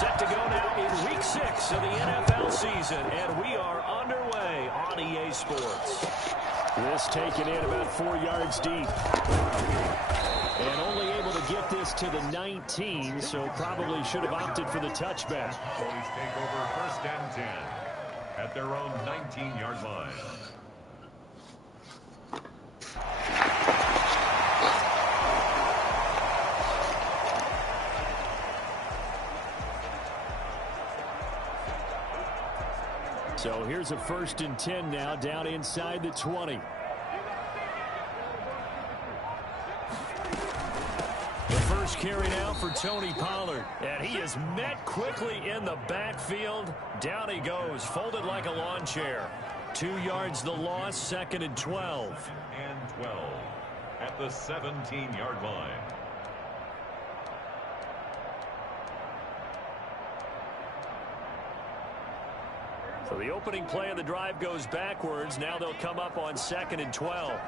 Set to go now in Week 6 of the NFL season, and we are underway on EA Sports. This taken in about 4 yards deep. And only able to get this to the 19, so probably should have opted for the touchback. Cowboys take over 1st and 10 at their own 19-yard line. So here's a 1st and 10 now, down inside the 20. The first carry now for Tony Pollard. And he is met quickly in the backfield. Down he goes, folded like a lawn chair. 2 yards the loss, 2nd and 12. 2nd and 12 at the 17-yard line. So the opening play of the drive goes backwards. Now they'll come up on 2nd and 12.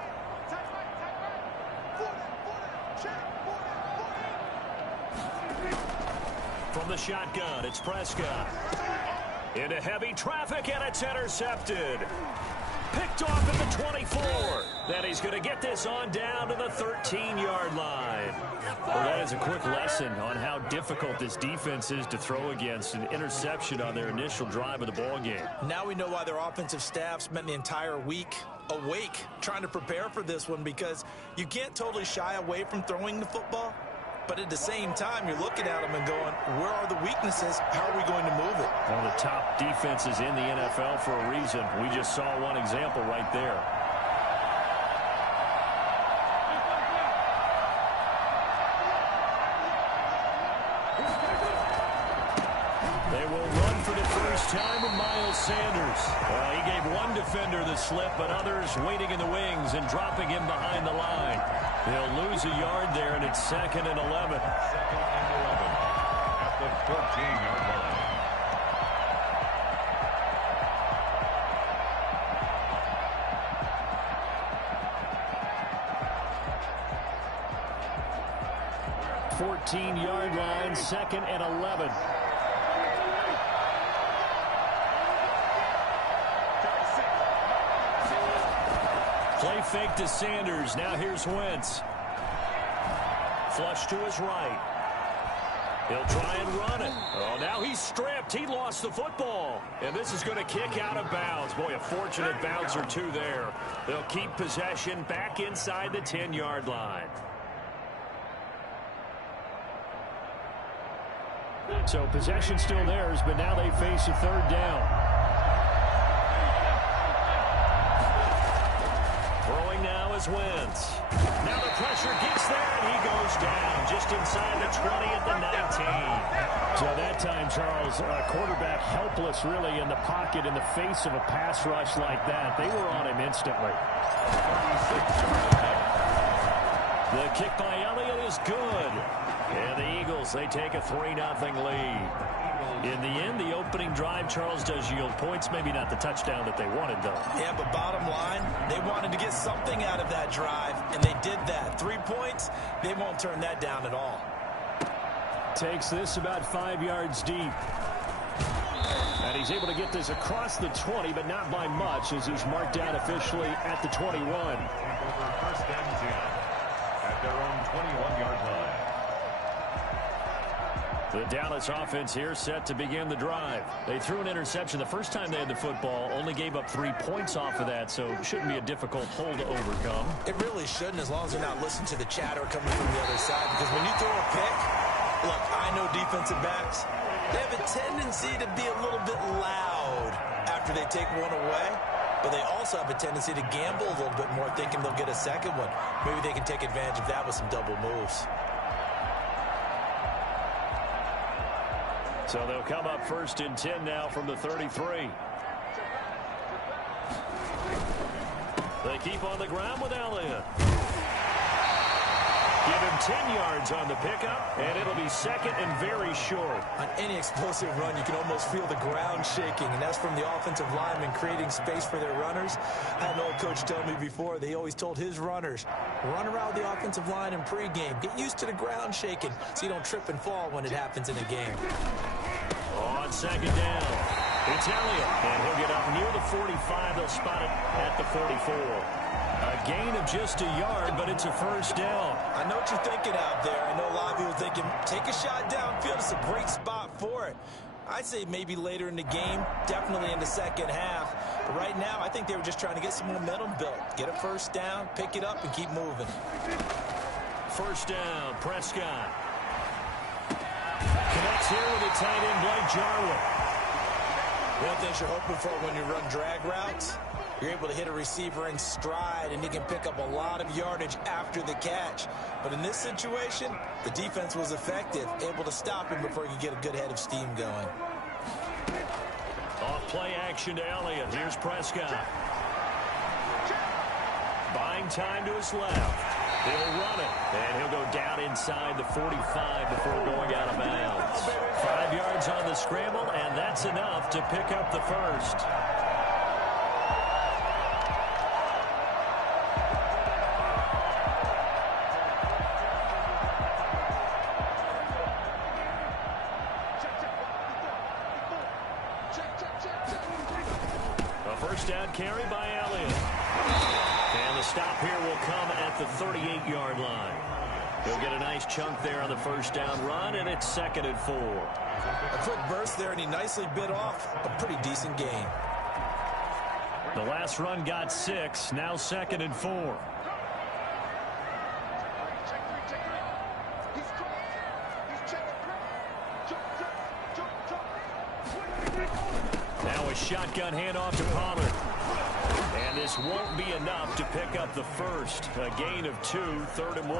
From the shotgun, it's Prescott. Into heavy traffic, and it's intercepted. Picked off at the 24. Then he's going to get this on down to the 13-yard line. Well, that is a quick lesson on how difficult this defense is to throw against. An interception on their initial drive of the ball game. Now we know why their offensive staff spent the entire week awake trying to prepare for this one, because you can't totally shy away from throwing the football. But at the same time, you're looking at them and going, where are the weaknesses? How are we going to move it? One of the top defenses in the NFL for a reason. We just saw one example right there. They will run for the first time with Miles Sanders. He gave one defender the slip, but others waiting in the wings and dropping him behind the line. They'll lose a yard there, and it's 2nd and 11. 2nd and 11 at the 14-yard line. Fourteen-yard line, 2nd and 11. Play fake to Sanders. Now here's Wentz. Flush to his right. He'll try and run it. Oh, now he's stripped. He lost the football. And this is going to kick out of bounds. Boy, a fortunate bounce or two there. They'll keep possession back inside the 10-yard line. So possession still theirs, but now they face a 3rd down. Throwing now is Wentz. Now the pressure gets there, and he goes down just inside the 20 at the 19. So that time, Charles, quarterback helpless really in the pocket in the face of a pass rush like that. They were on him instantly. The kick by Elliott is good. And the Eagles, they take a 3-0 lead. In the end, the opening drive, Charles, does yield points. Maybe not the touchdown that they wanted, though. Yeah, but bottom line, they wanted to get something out of that drive, and they did that. 3 points, they won't turn that down at all. Takes this about 5 yards deep. And he's able to get this across the 20, but not by much, as he's marked down officially at the 21. Take over 1st and 10 at their own 21-yard line. The Dallas offense here set to begin the drive. They threw an interception the first time they had the football, only gave up 3 points off of that, so it shouldn't be a difficult hole to overcome. It really shouldn't, as long as they're not listening to the chatter coming from the other side, because when you throw a pick, look, I know defensive backs, they have a tendency to be a little bit loud after they take one away, but they also have a tendency to gamble a little bit more, thinking they'll get a second one. Maybe they can take advantage of that with some double moves. So they'll come up 1st and 10 now from the 33. They keep on the ground with Elliott. Give him 10 yards on the pickup, and it'll be 2nd and very short. On any explosive run, you can almost feel the ground shaking, and that's from the offensive linemen creating space for their runners. I had an old coach tell me before, they always told his runners, run around the offensive line in pregame. Get used to the ground shaking so you don't trip and fall when it happens in a game. On second down, it's Elliott, and he'll get up near the 45. They'll spot it at the 44. A gain of just a yard, but it's a first down. I know what you're thinking out there. I know a lot of people are thinking, take a shot downfield. It's a great spot for it. I'd say maybe later in the game, definitely in the second half. But right now, I think they were just trying to get some momentum built. Get a first down, pick it up, and keep moving. First down, Prescott. Connects here with a tight end, Blake Jarwin. One of the things you're hoping for when you run drag routes, you're able to hit a receiver in stride, and he can pick up a lot of yardage after the catch. But in this situation, the defense was effective, able to stop him before he could get a good head of steam going. Off play action to Elliott. Here's Prescott. Buying time to his left. He'll run it, and he'll go down inside the 45 before going out of bounds. 5 yards on the scramble, and that's enough to pick up the first. A first down carry by Elliott. And the stop here will come at the 38-yard line. He'll get a nice chunk there on the first down run, and it's 2nd and 4. A quick burst there, and he nicely bit off a pretty decent gain. The last run got 6, now 2nd and 4. Now a shotgun handoff to Pollard. And this won't be enough to pick up the first. A gain of 2, 3rd and 1.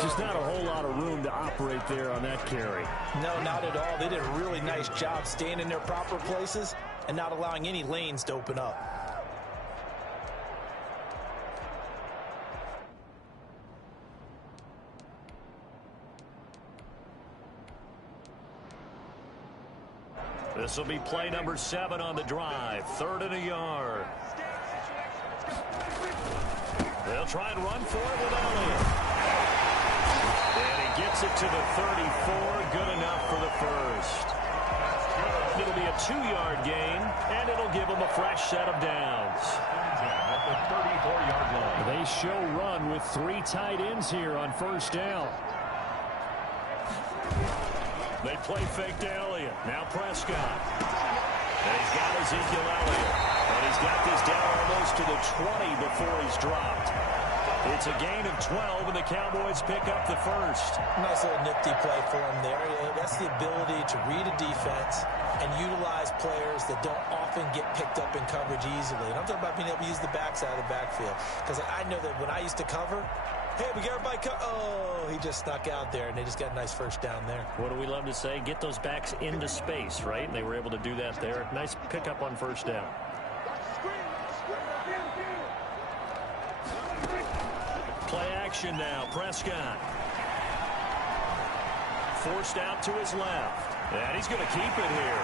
Just not a whole lot of room to operate there on that carry. No, not at all. They did a really nice job staying in their proper places and not allowing any lanes to open up. This will be play number 7 on the drive. 3rd and a yard. They'll try and run for it with Elliott. And he gets it to the 34. Good enough for the first. It'll be a 2-yard gain, and it'll give them a fresh set of downs. At the 34-yard line. They show run with 3 tight ends here on first down. They play fake to Elliott. Now Prescott. And he's got Ezekiel Elliott. And he's got this down almost to the 20 before he's dropped. It's a gain of 12, and the Cowboys pick up the first. Nice little nifty play for him there. That's the ability to read a defense and utilize players that don't often get picked up in coverage easily. And I'm talking about being able to use the backside of the backfield. Because I know that when I used to cover, hey, we got everybody oh, he just snuck out there, and they just got a nice first down there. What do we love to say? Get those backs into space, right? And they were able to do that there. Nice pickup on first down. Play action now. Prescott. Forced out to his left. And he's going to keep it here.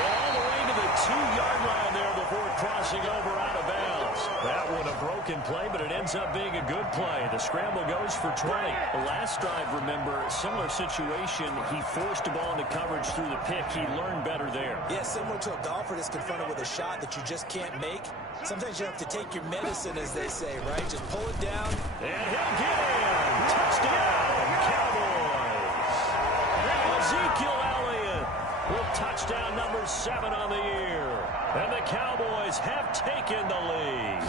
All the way to the 2-yard line there before crossing over out of bounds. That one a broken play, but it ends up being a good play. The scramble goes for 20. The last drive, remember, similar situation. He forced a ball into coverage through the pick. He learned better there. Yeah, similar to a golfer that's confronted with a shot that you just can't make. Sometimes you have to take your medicine, as they say, right? Just pull it down. And he'll get in. Touchdown, Cowboys. Ezekiel Elliott with touchdown number 7 on the year. And the Cowboys have taken the lead.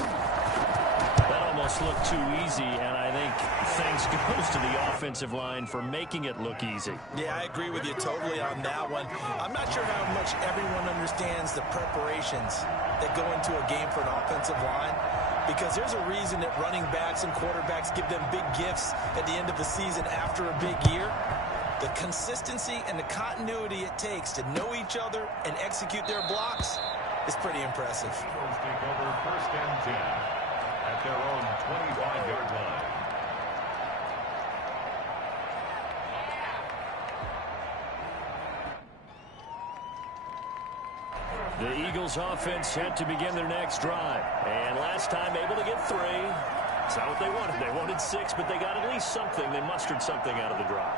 That almost looked too easy, and I think thanks goes to the offensive line for making it look easy. Yeah, I agree with you totally on that one. I'm not sure how much everyone understands the preparations that go into a game for an offensive line, because there's a reason that running backs and quarterbacks give them big gifts at the end of the season after a big year. The consistency and the continuity it takes to know each other and execute their blocks is pretty impressive. Eagles take over 1st and 10 at their own 25-yard line. The Eagles offense set to begin their next drive. And last time able to get 3. It's not what they wanted. They wanted 6, but they got at least something. They mustered something out of the drive.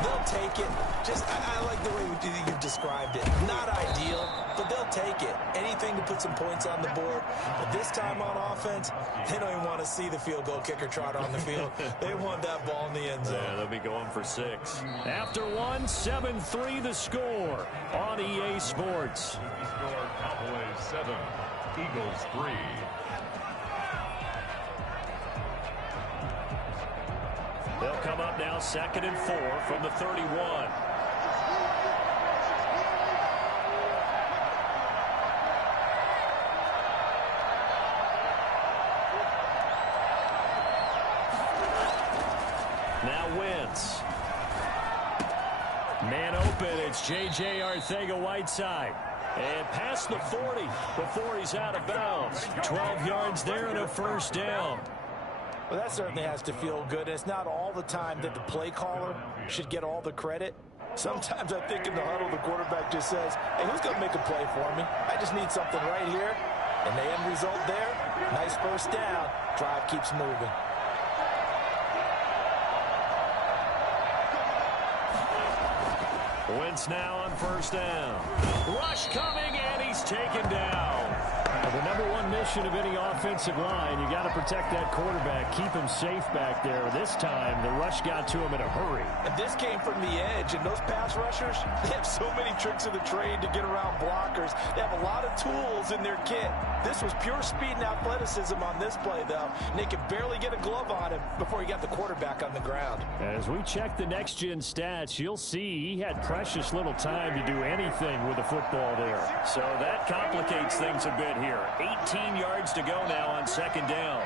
They'll take it. I like the way you've described it. Not ideal, but they'll take it. Anything to put some points on the board. But this time on offense, they don't even want to see the field goal kicker trot on the field. They want that ball in the end zone. Yeah, they'll be going for 6. After 1, 7-3 the score on EA Sports. Score Cowboys 7, Eagles 3. They'll come up now 2nd and 4 from the 31. Now Wentz. Man open, it's J.J. Arcega-Whiteside. And past the 40 before he's out of bounds. 12 yards there and a first down. Well, that certainly has to feel good. It's not all the time that the play caller should get all the credit. Sometimes I think in the huddle, the quarterback just says, hey, who's going to make a play for me? I just need something right here. And the end result there, nice first down. Drive keeps moving. Wentz now on first down. Rush coming, and he's taken down. Well, the number one mission of any offensive line, you got to protect that quarterback, keep him safe back there. This time, the rush got to him in a hurry. And this came from the edge, and those pass rushers, they have so many tricks of the trade to get around blockers. They have a lot of tools in their kit. This was pure speed and athleticism on this play, though, and they could barely get a glove on him before he got the quarterback on the ground. As we check the next-gen stats, you'll see he had precious little time to do anything with the football there. So that complicates things a bit here. 18 yards to go now on second down.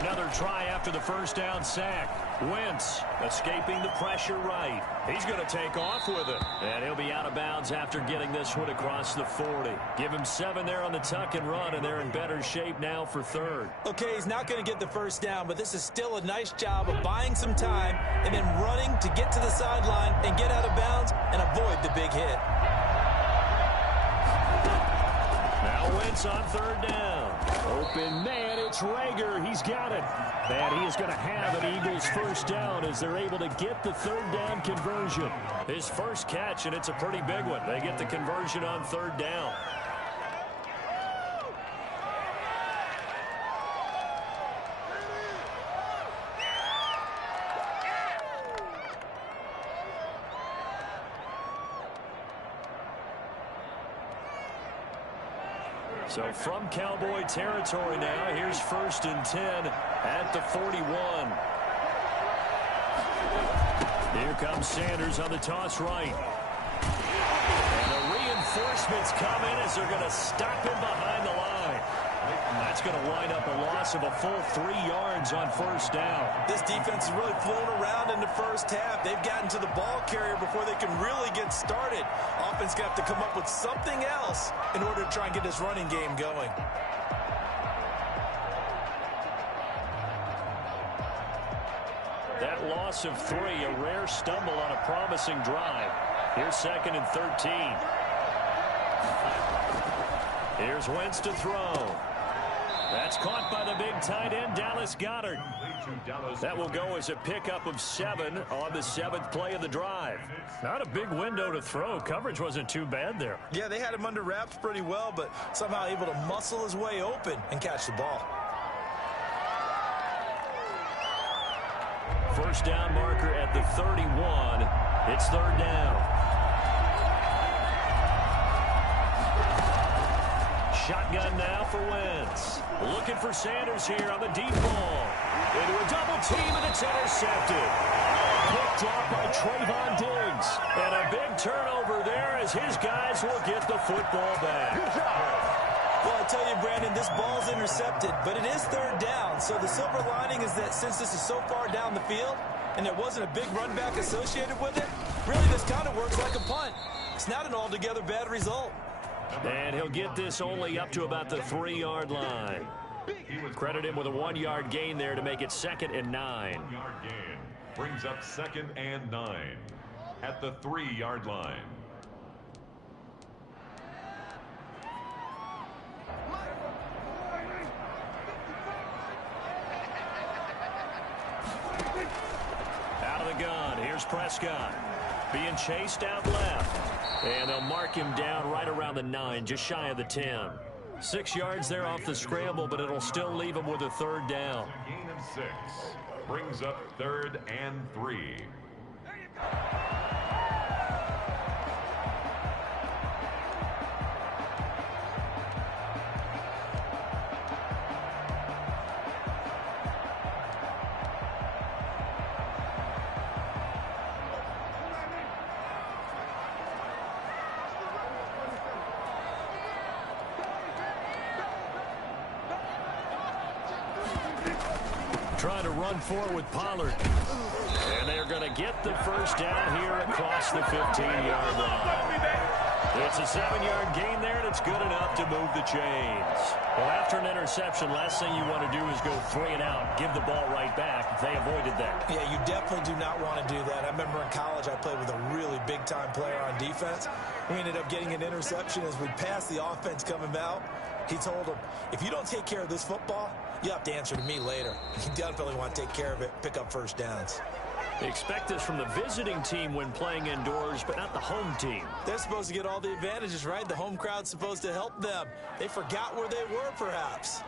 Another try after the first down sack. Wentz escaping the pressure right. He's going to take off with it. And he'll be out of bounds after getting this one across the 40. Give him 7 there on the tuck and run, and they're in better shape now for third. Okay, he's not going to get the first down, but this is still a nice job of buying some time and then running to get to the sideline and get out of bounds and avoid the big hit. Now Wentz on third down. Open man, it's Rager. He's got it. And he is going to have an Eagles first down as they're able to get the third down conversion. His first catch, and it's a pretty big one. They get the conversion on third down. So from Cowboy territory now, here's 1st and 10 at the 41. Here comes Sanders on the toss right. And the reinforcements come in as they're going to stop him behind the line. That's going to wind up a loss of a full 3 yards on first down. This defense has really flown around in the first half. They've gotten to the ball carrier before they can really get started. Offense going to have to come up with something else in order to try and get this running game going. That loss of 3, a rare stumble on a promising drive. Here's 2nd and 13. Here's Wentz to throw. That's caught by the big tight end, Dallas Goedert. That will go as a pickup of 7 on the 7th play of the drive. Not a big window to throw. Coverage wasn't too bad there. Yeah, they had him under wraps pretty well, but somehow able to muscle his way open and catch the ball. First down marker at the 31. It's third down. Shotgun now for Wentz. Looking for Sanders here on the deep ball. Into a double team, and it's intercepted. Picked off by Trayvon Diggs. And a big turnover there as his guys will get the football back. Well, I tell you, Brandon, this ball's intercepted, but it is third down. So the silver lining is that since this is so far down the field and there wasn't a big run back associated with it, really this kind of works like a punt. It's not an altogether bad result. And he'll get this only up to about the 3-yard line. Credit him with a 1-yard gain there to make it 2nd and 9. 1-yard gain brings up 2nd and 9 at the 3-yard line. gun. Here's Prescott being chased out left. And they'll mark him down right around the 9, just shy of the 10. 6 yards there off the scramble, but it'll still leave him with a third down. A gain of 6 brings up 3rd and 3. Trying to run forward with Pollard. And they're going to get the first down here across the 15-yard line. It's a 7-yard gain there, and it's good enough to move the chains. Well, after an interception, last thing you want to do is go 3 and out, give the ball right back. They avoided that. Yeah, you definitely do not want to do that. I remember in college I played with a really big-time player on defense. We ended up getting an interception as we passed the offense coming out. He told him, if you don't take care of this football, you have to answer to me later. You definitely want to take care of it, pick up first downs. They expect this from the visiting team when playing indoors, but not the home team. They're supposed to get all the advantages, right? The home crowd's supposed to help them. They forgot where they were, perhaps.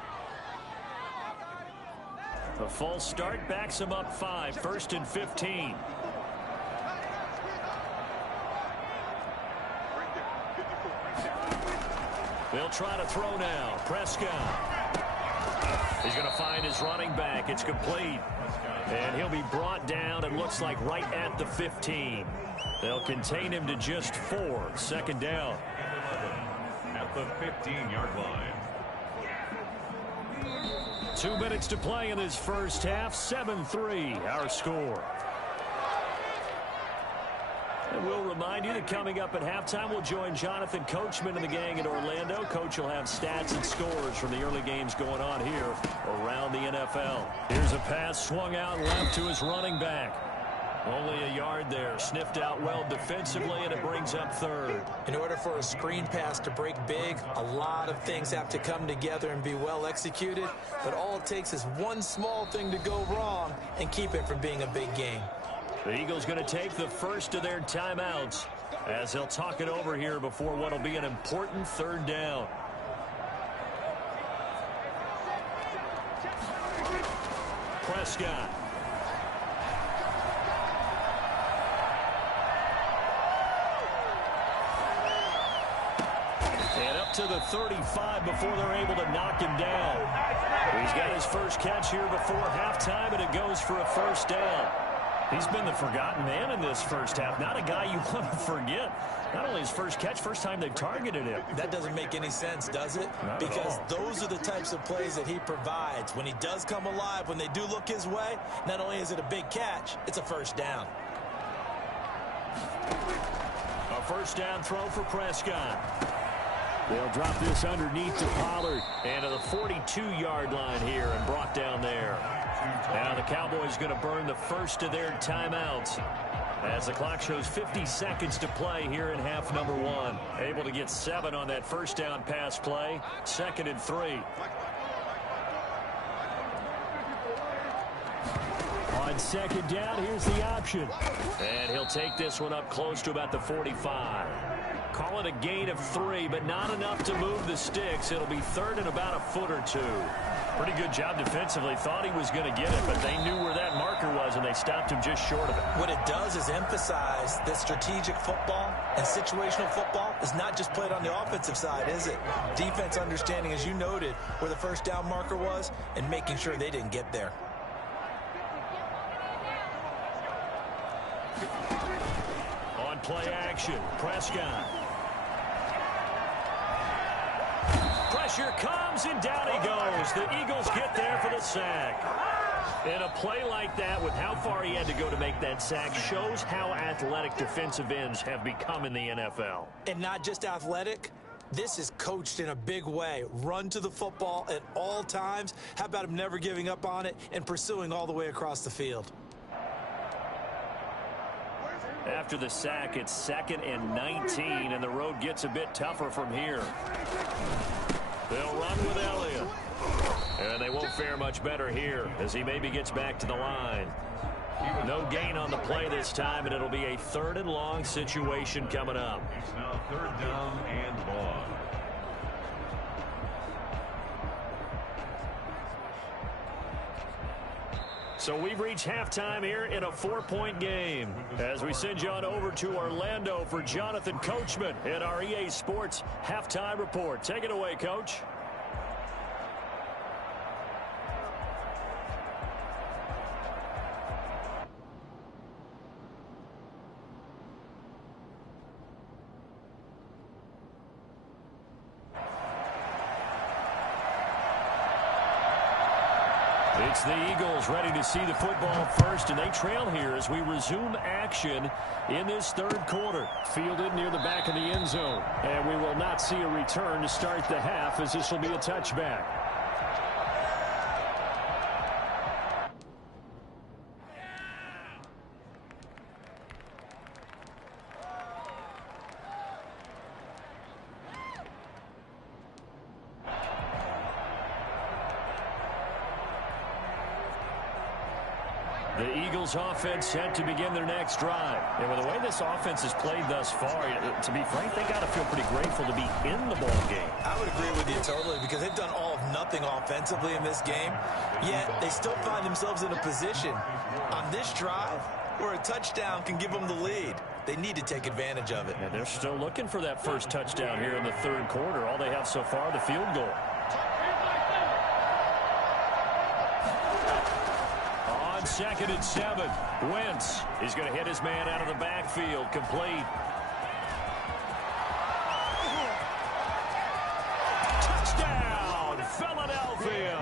A false start backs them up 5, 1st and 15. They'll try to throw now. Prescott. He's going to find his running back. It's complete. And he'll be brought down, it looks like, right at the 15. They'll contain him to just 4. 2nd down. At the 15-yard line. 2 minutes to play in this first half. 7-3, our score. And we'll remind you that coming up at halftime, we'll join Jonathan Coachman and the gang in Orlando. Coach will have stats and scores from the early games going on here around the NFL. Here's a pass swung out left to his running back. Only a yard there. Sniffed out well defensively, and it brings up 3rd. In order for a screen pass to break big, a lot of things have to come together and be well executed. But all it takes is one small thing to go wrong and keep it from being a big game. The Eagles going to take the first of their timeouts as they'll talk it over here before what will be an important 3rd down. Prescott. And up to the 35 before they're able to knock him down. He's got his first catch here before halftime, and it goes for a 1st down. He's been the forgotten man in this first half. Not a guy you want to forget. Not only his first catch, first time they've targeted him. That doesn't make any sense, does it? Because those are the types of plays that he provides. When he does come alive, when they do look his way, not only is it a big catch, it's a 1st down. A 1st down throw for Prescott. They'll drop this underneath to Pollard. And to the 42-yard line here and brought down there. Now the Cowboys going to burn the first of their timeouts as the clock shows 50 seconds to play here in half number 1. Able to get 7 on that 1st down pass play. 2nd and 3. On 2nd down, here's the option. And he'll take this one up close to about the 45. Call it a gain of 3, but not enough to move the sticks. It'll be 3rd and about a foot or 2. Pretty good job defensively. Thought he was going to get it, but they knew where that marker was, and they stopped him just short of it. What it does is emphasize that strategic football and situational football is not just played on the offensive side, is it? Defense understanding, as you noted, where the 1st down marker was and making sure they didn't get there. On play action, Prescott. Pressure comes, and down he goes. The Eagles get there for the sack. And a play like that, with how far he had to go to make that sack, shows how athletic defensive ends have become in the NFL. And not just athletic. This is coached in a big way. Run to the football at all times. How about him never giving up on it and pursuing all the way across the field? After the sack, it's 2nd and 19, and the road gets a bit tougher from here. They'll run with Elliott. And they won't fare much better here as he maybe gets back to the line. No gain on the play this time, and it'll be a 3rd and long situation coming up. It's now 3rd down and long. So we've reached halftime here in a 4-point game. As we send you on over to Orlando for Jonathan Coachman in our EA Sports Halftime Report. Take it away, Coach. It's the Eagles ready to see the football first, and they trail here as we resume action in this 3rd quarter. Fielded near the back of the end zone, and we will not see a return to start the half as this will be a touchback. The Eagles offense set to begin their next drive. And with the way this offense has played thus far, to be frank, they got to feel pretty grateful to be in the ball game. I would agree with you totally because they've done all of nothing offensively in this game, yet they still find themselves in a position on this drive where a touchdown can give them the lead. They need to take advantage of it. And they're still looking for that first touchdown here in the 3rd quarter. All they have so far, the field goal. On 2nd and 7, Wentz is going to hit his man out of the backfield, complete. Touchdown, Philadelphia!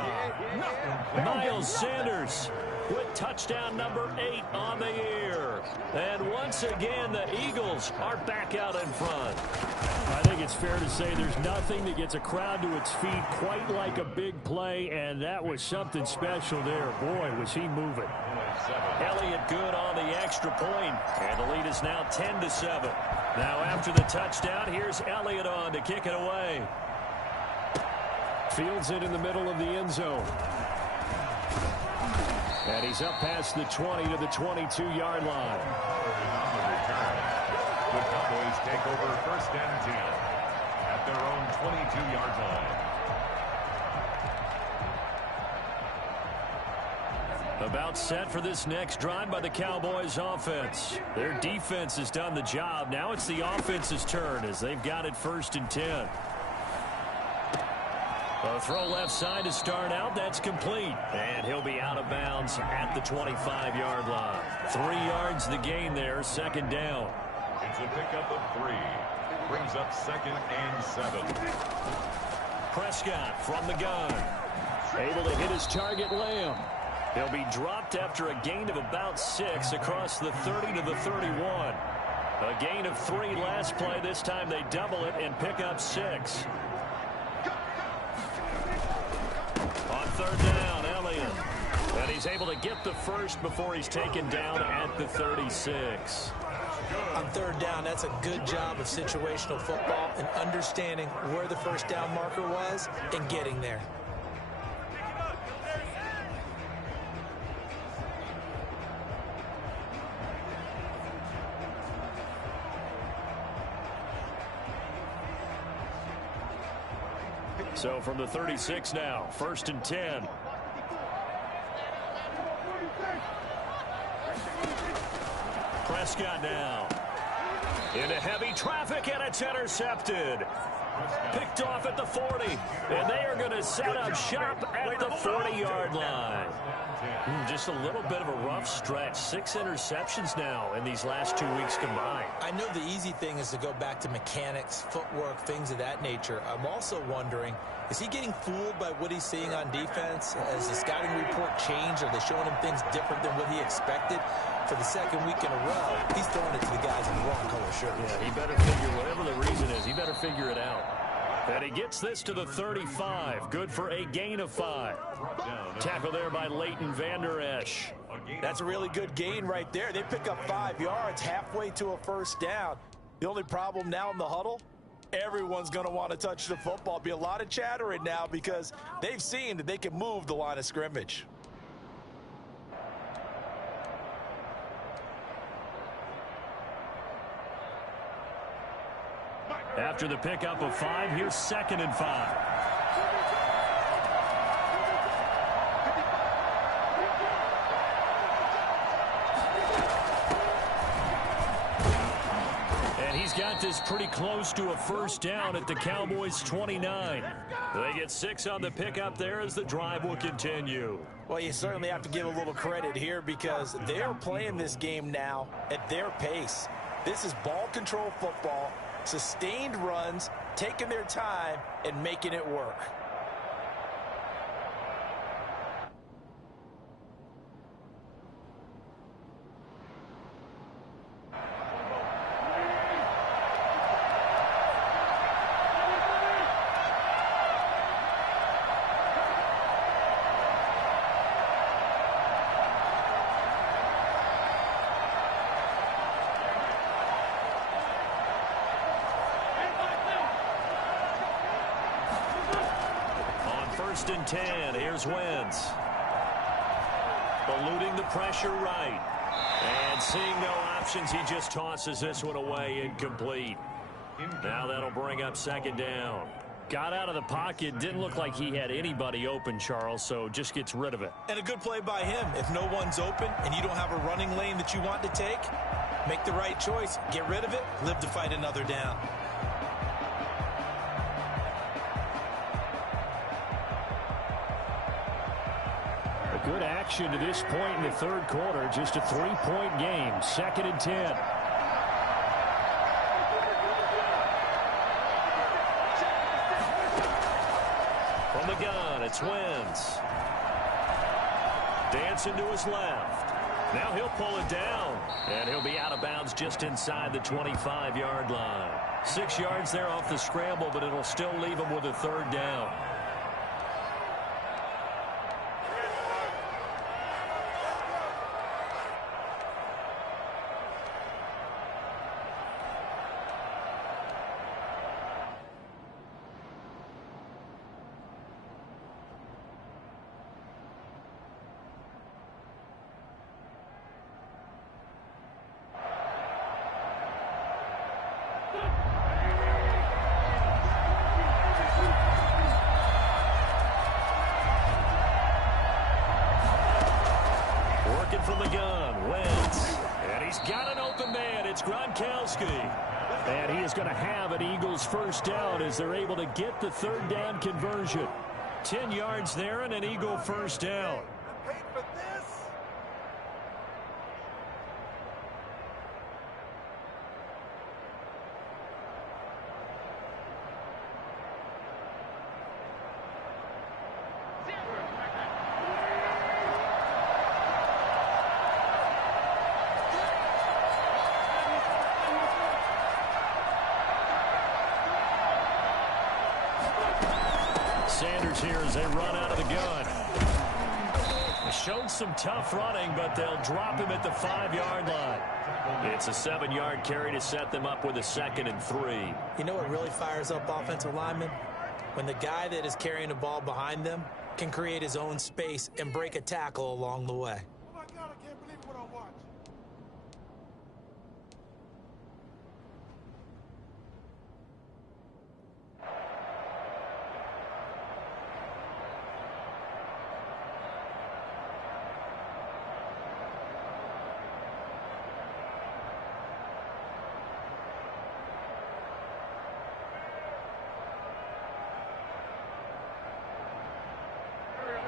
Miles Sanders with touchdown number 8 on the year. And once again, the Eagles are back out in front. I think it's fair to say there's nothing that gets a crowd to its feet quite like a big play, and that was something special there. Boy, was he moving. Elliott good on the extra point, and the lead is now 10-7. Now after the touchdown, here's Elliott on to kick it away. Fields it in the middle of the end zone. And he's up past the 20 to the 22-yard line. The Cowboys take over 1st and 10 at their own 22-yard line. About set for this next drive by the Cowboys offense. Their defense has done the job. Now it's the offense's turn as they've got it 1st and 10. A throw left side to start out. That's complete. And he'll be out of bounds at the 25-yard line. 3 yards the gain there, 2nd down. It's a pickup of 3. Brings up 2nd and 7. Prescott from the gun. Able to hit his target, Lamb. He'll be dropped after a gain of about 6 across the 30 to the 31. A gain of 3 last play. This time they double it and pick up 6. On 3rd down, Elliott. And he's able to get the first before he's taken down at the 36. On 3rd down, that's a good job of situational football and understanding where the first down marker was and getting there. So from the 36 now, 1st and 10. Prescott now. Into heavy traffic, and it's intercepted. Picked off at the 40, and they are going to set up shop at the 40-yard line. Just a little bit of a rough stretch. 6 interceptions now in these last 2 weeks combined. I know the easy thing is to go back to mechanics, footwork, things of that nature. I'm also wondering, is he getting fooled by what he's seeing on defense? Has the scouting report changed? Are they showing him things different than what he expected? For the 2nd week in a row, he's throwing it to the guys in the wrong color shirts. Yeah, he better figure, whatever the reason is, he better figure it out. And he gets this to the 35. Good for a gain of 5. Tackle there by Leighton Vander Esch. That's a really good gain right there. They pick up 5 yards halfway to a first down. The only problem now in the huddle, everyone's going to want to touch the football. Be a lot of chattering now because they've seen that they can move the line of scrimmage. After the pickup of 5, here's 2nd and 5. And he's got this pretty close to a first down at the Cowboys' 29. They get 6 on the pickup there as the drive will continue. Well, you certainly have to give a little credit here because they're playing this game now at their pace. This is ball control football, sustained runs, taking their time and making it work. First and 10, here's Wentz. Eluding the pressure right. And seeing no options, he just tosses this one away, incomplete. Now that'll bring up 2nd down. Got out of the pocket, didn't look like he had anybody open, Charles, so just gets rid of it. And a good play by him. If no one's open and you don't have a running lane that you want to take, make the right choice. Get rid of it, live to fight another down. Good action to this point in the 3rd quarter. Just a 3-point game. 2nd and 10. From the gun, it's Wentz. Dancing to his left. Now he'll pull it down. And he'll be out of bounds just inside the 25-yard line. 6 yards there off the scramble, but it'll still leave him with a 3rd down. From the gun, Wentz. And he's got an open man. It's Gronkowski. And he is going to have an Eagles first down as they're able to get the 3rd down conversion. 10 yards there and an Eagle first down. Sanders here as they run out of the gun. Showed some tough running, but they'll drop him at the 5-yard line. It's a 7-yard carry to set them up with a 2nd and 3. You know what really fires up offensive linemen? When the guy that is carrying the ball behind them can create his own space and break a tackle along the way. Oh my God, I can't believe what I watched.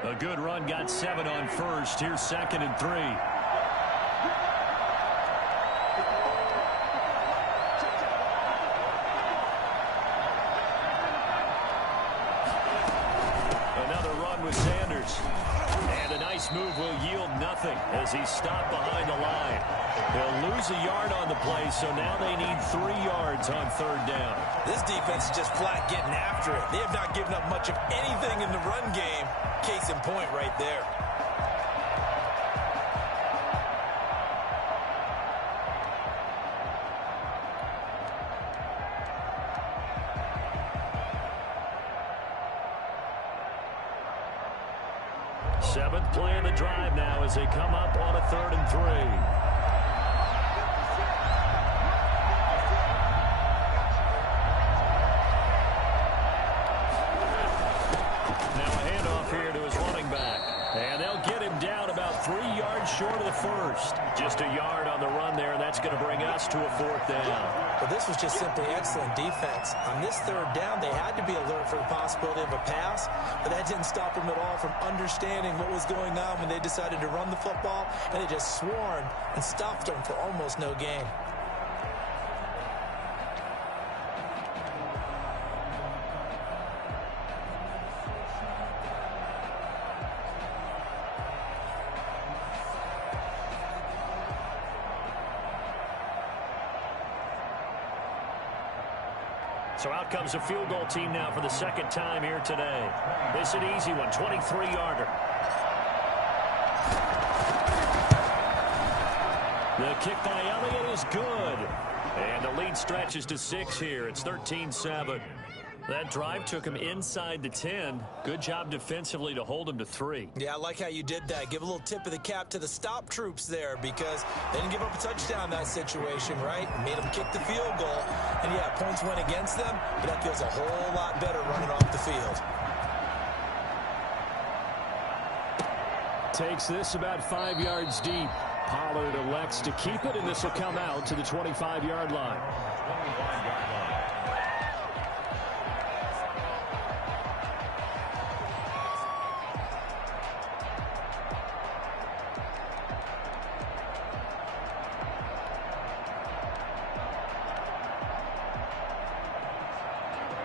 A good run, got 7 on first. Here's 2nd and 3. Another run with Sanders. And a nice move will yield nothing as he's stopped behind the line. He'll lose a yard on the play, so now they need 3 yards on 3rd down. This defense is just flat getting after it. They have not given up much of anything in the run game. Case in point right there. Seventh play of the drive now as they come up on a 3rd and 3. first. Just a yard on the run there, and that's going to bring us to a 4th down. Well, this was just simply excellent defense. On this 3rd down, they had to be alert for the possibility of a pass, but that didn't stop them at all from understanding what was going on when they decided to run the football, and they just swarmed and stuffed them for almost no gain. So out comes a field goal team now for the 2nd time here today. This is an easy one, 23-yarder. The kick by Elliott is good. And the lead stretches to 6 here. It's 13-7. That drive took him inside the 10. Good job defensively to hold him to 3. Yeah, I like how you did that. Give a little tip of the cap to the stop troops there because they didn't give up a touchdown in that situation, right? Made them kick the field goal. And, yeah, points went against them, but that feels a whole lot better running off the field. Takes this about 5 yards deep. Pollard elects to keep it, and this will come out to the 25-yard line. 25-yard line.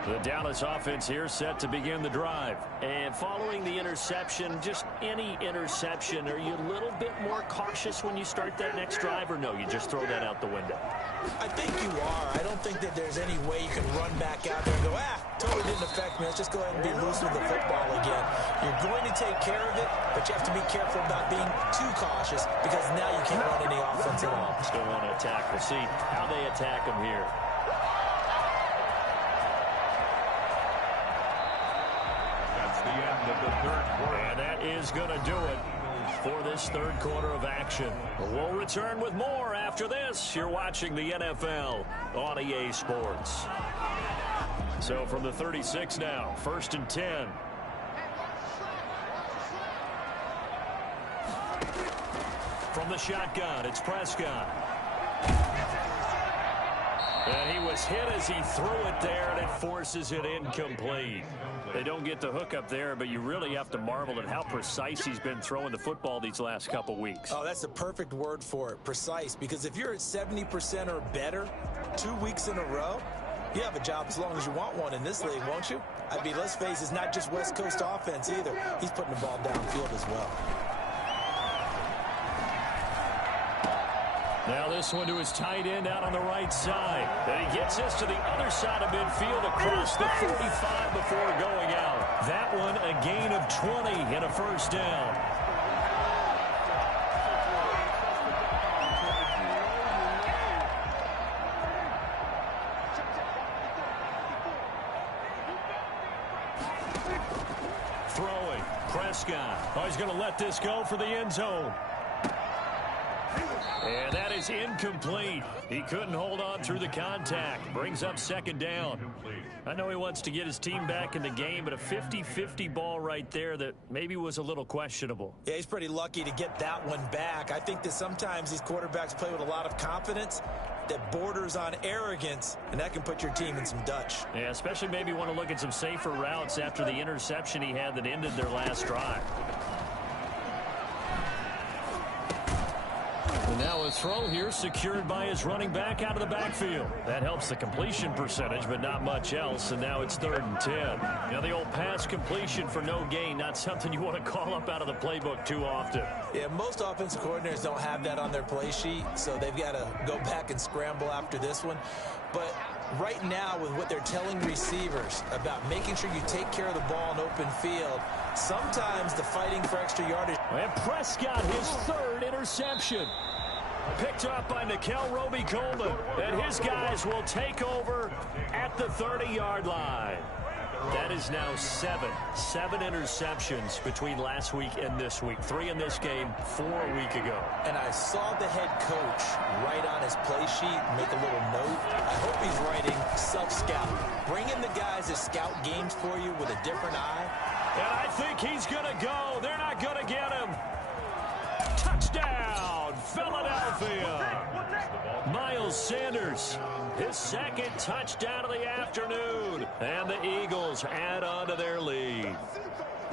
The Dallas offense here set to begin the drive. And following the interception, just any interception, are you a little bit more cautious when you start that next drive, or no, you just throw that out the window? I think you are. I don't think that there's any way you can run back out there and go, totally didn't affect me. Let's just go ahead and be loose with the football again. You're going to take care of it, but you have to be careful about being too cautious because now you can't run any offense at all. Still want to attack. We'll see how they attack them here. The end of the 3rd quarter. And that is going to do it for this 3rd quarter of action. We'll return with more after this. You're watching the NFL on EA Sports. So from the 36 now, 1st and 10. From the shotgun, it's Prescott. And he was hit as he threw it there, and it forces it incomplete. They don't get the hook up there, but you really have to marvel at how precise he's been throwing the football these last couple weeks. Oh, that's the perfect word for it, precise, because if you're at 70% or better 2 weeks in a row, you have a job as long as you want one in this league, won't you? I mean, let's face it, it's not just West Coast offense either. He's putting the ball downfield as well. Now this one to his tight end out on the right side. And he gets this to the other side of midfield across the 45 before going out. That one a gain of 20 and a 1st down. Throwing. Prescott. Oh, he's going to let this go for the end zone. And that is incomplete. He couldn't hold on through the contact. Brings up 2nd down. I know he wants to get his team back in the game, but a 50-50 ball right there that maybe was a little questionable. Yeah, he's pretty lucky to get that one back. I think that sometimes these quarterbacks play with a lot of confidence that borders on arrogance, and that can put your team in some Dutch. Yeah, especially maybe want to look at some safer routes after the interception he had that ended their last drive. And now a throw here secured by his running back out of the backfield. That helps the completion percentage, but not much else. And now it's 3rd and 10. Now the old pass completion for no gain, not something you want to call up out of the playbook too often. Yeah, most offensive coordinators don't have that on their play sheet, so they've got to go back and scramble after this one. But right now, with what they're telling receivers about making sure you take care of the ball in open field, sometimes the fighting for extra yardage. And Prescott, his 3rd interception. Picked up by Nickel Roby-Coleman. And his guys will take over at the 30-yard line. That is now 7 interceptions between last week and this week. 3 in this game, 4 a week ago. And I saw the head coach write on his play sheet, make a little note. I hope he's writing self-scout. Bring in the guys that scout games for you with a different eye. And I think he's going to go. They're not going to get him. Touchdown. Philadelphia. Miles Sanders, his second touchdown of the afternoon. And the Eagles add on to their lead.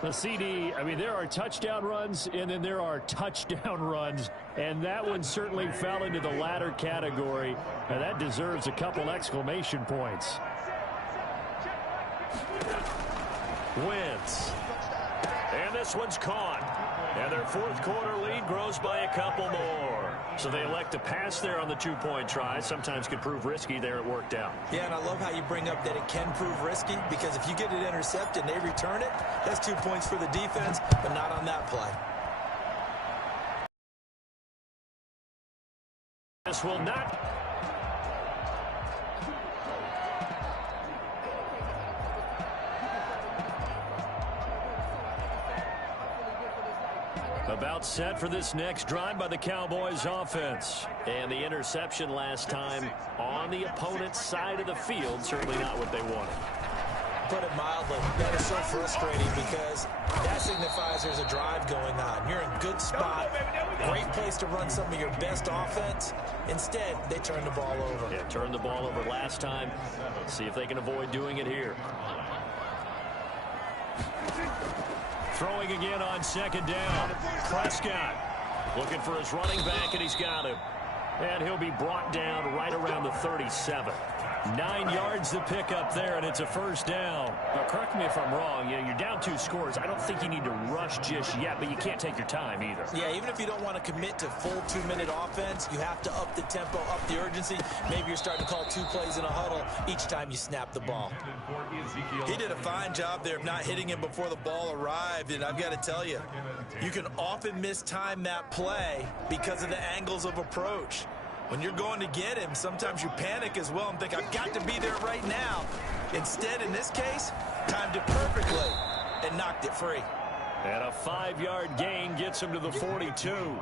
The CD, I mean, there are touchdown runs, and then there are touchdown runs. And that one certainly fell into the latter category. And that deserves a couple exclamation points. Wentz. And this one's caught. And their fourth quarter lead grows by a couple more. So they elect to pass there on the two-point try. Sometimes could prove risky. There it worked out. Yeah, and I love how you bring up that it can prove risky, because if you get it intercepted and they return it, that's 2 points for the defense, but not on that play. This will not... About set for this next drive by the Cowboys offense. And the interception last time on the opponent's side of the field, certainly not what they wanted. Put it mildly, that is so frustrating, because that signifies there's a drive going on. You're in a good spot, great place to run some of your best offense. Instead, they turn the ball over. Yeah, turned the ball over last time. See if they can avoid doing it here. Throwing again on second down. Prescott looking for his running back, and he's got him. And he'll be brought down right around the 37. 9 yards to pick up there, and it's a first down. Now, correct me if I'm wrong. You're down 2 scores. I don't think you need to rush just yet, but you can't take your time either. Yeah, even if you don't want to commit to full 2-minute offense, you have to up the tempo, up the urgency. Maybe you're starting to call 2 plays in a huddle each time you snap the ball. He did a fine job there of not hitting him before the ball arrived, and I've got to tell you, you can often mistime that play because of the angles of approach. When you're going to get him, sometimes you panic as well and think, I've got to be there right now. Instead, in this case, timed it perfectly and knocked it free. And a 5-yard gain gets him to the 42.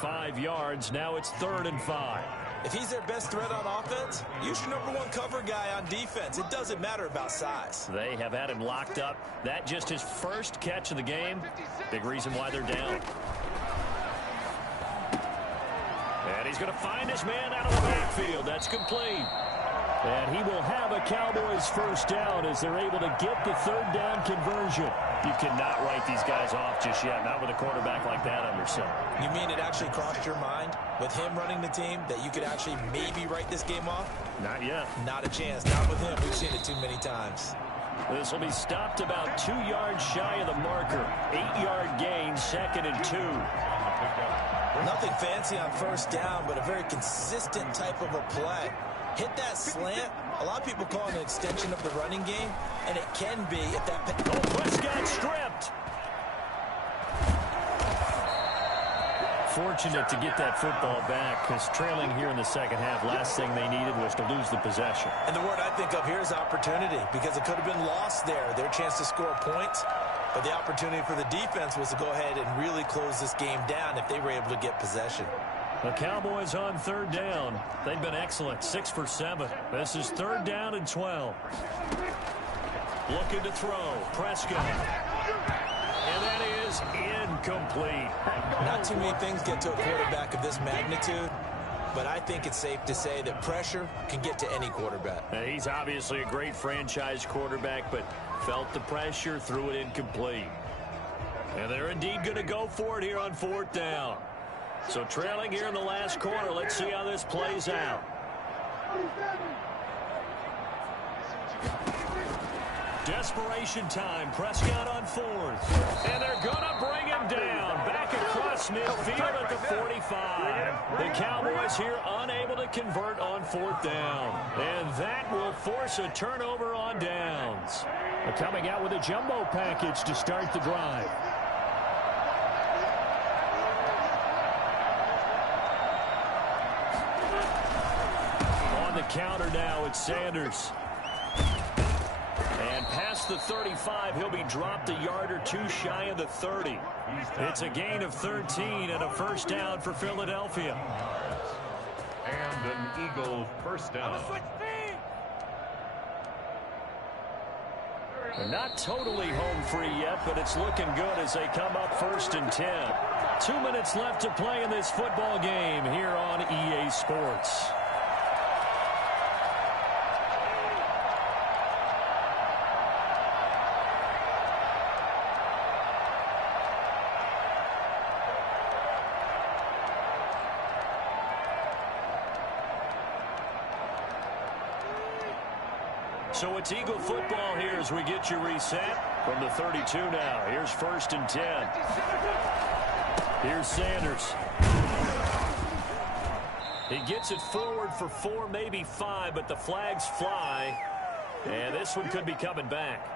5 yards. Now it's 3rd and 5. If he's their best threat on offense, use your #1 cover guy on defense. It doesn't matter about size. They have had him locked up. That just his first catch of the game. Big reason why they're down. And he's going to find his man out of the backfield. That's complete. And he will have a Cowboys first down as they're able to get the 3rd down conversion. You cannot write these guys off just yet, not with a quarterback like that under center. You mean it actually crossed your mind with him running the team that you could actually maybe write this game off? Not yet. Not a chance. Not with him. We've seen it too many times. This will be stopped about 2 yards shy of the marker. 8-yard gain, 2nd and 2. Nothing fancy on first down, but a very consistent type of a play. Hit that slant. A lot of people call it an extension of the running game, and it can be if that... Prescott stripped. Fortunate to get that football back, because trailing here in the second half, last thing they needed was to lose the possession. And the word I think of here is opportunity, because it could have been lost there. Their chance to score points. But the opportunity for the defense was to go ahead and really close this game down if they were able to get possession. The Cowboys on 3rd down. They've been excellent, 6 for 7. This is 3rd down and 12. Looking to throw. Prescott. And that is incomplete. Not too many things get to a quarterback of this magnitude, but I think it's safe to say that pressure can get to any quarterback. And he's obviously a great franchise quarterback, but felt the pressure, threw it incomplete. And they're indeed going to go for it here on 4th down. So trailing here in the last quarter, let's see how this plays out. Desperation time. Prescott on 4th. And they're going to bring him down. Back across midfield at the 45. The Cowboys here unable to convert on 4th down. And that will force a turnover on downs. They're coming out with a jumbo package to start the drive. On the counter now, it's Sanders. And past the 35, he'll be dropped a yard or 2 shy of the 30. It's a gain of 13 and a first down for Philadelphia. And an Eagle first down. Not totally home free yet, but it's looking good as they come up 1st and 10. 2 minutes left to play in this football game here on EA Sports. So it's Eagle football here as we get you reset from the 32 now. Here's 1st and 10. Here's Sanders. He gets it forward for 4, maybe 5, but the flags fly. And this one could be coming back.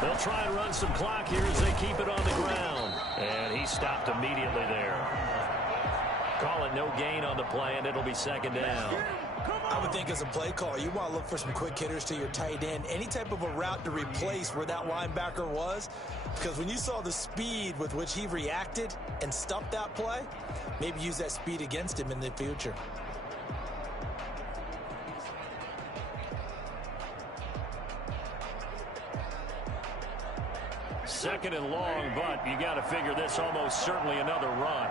They'll try and run some clock here as they keep it on the ground. And he stopped immediately there. Call it no gain on the play, and it'll be 2nd down. I would think as a play caller, you want to look for some quick hitters to your tight end. Any type of a route to replace where that linebacker was. Because when you saw the speed with which he reacted and stuffed that play, maybe use that speed against him in the future. Second and long, but you got to figure this almost certainly another run.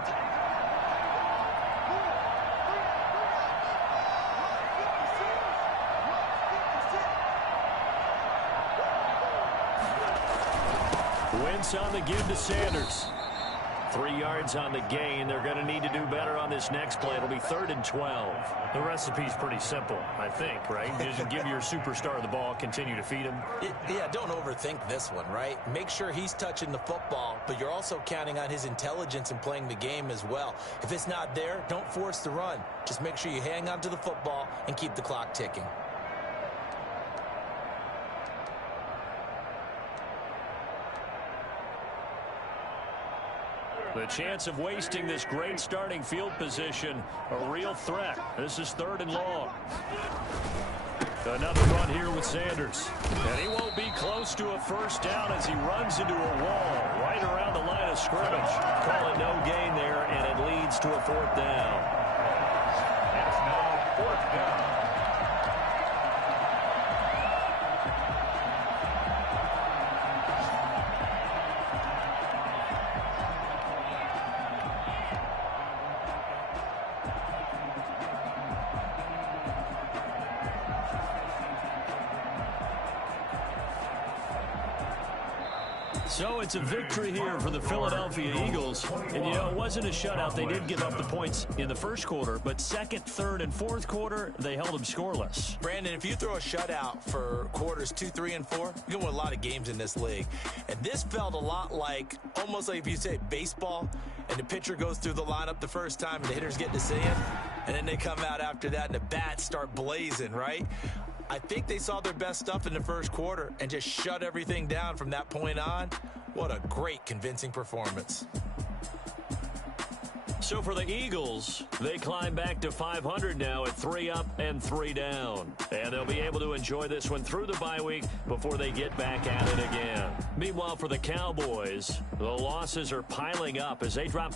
Wentz on the give to Sanders. 3 yards on the gain. They're going to need to do better on this next play. It'll be 3rd and 12. The recipe's pretty simple, I think, right? Just give your superstar the ball, continue to feed him. Yeah, don't overthink this one, right? Make sure he's touching the football, but you're also counting on his intelligence in playing the game as well. If it's not there, don't force the run. Just make sure you hang on to the football and keep the clock ticking. The chance of wasting this great starting field position, a real threat. This is 3rd and long. Another run here with Sanders. And he won't be close to a 1st down as he runs into a wall right around the line of scrimmage. Call it no gain there, and it leads to a 4th down. It's now 4th down. So it's a victory here for the Philadelphia Eagles. And, you know, it wasn't a shutout. They did give up the points in the 1st quarter, but 2nd, 3rd, and 4th quarter, they held them scoreless. Brandon, if you throw a shutout for quarters 2, 3, and 4, you can win a lot of games in this league. And this felt a lot like, almost like if you say baseball, and the pitcher goes through the lineup the first time, and the hitters get to see him, and then they come out after that, and the bats start blazing, right? I think they saw their best stuff in the 1st quarter and just shut everything down from that point on. What a great, convincing performance. So for the Eagles, they climb back to 500 now at 3 up and 3 down. And they'll be able to enjoy this one through the bye week before they get back at it again. Meanwhile, for the Cowboys, the losses are piling up as they drop to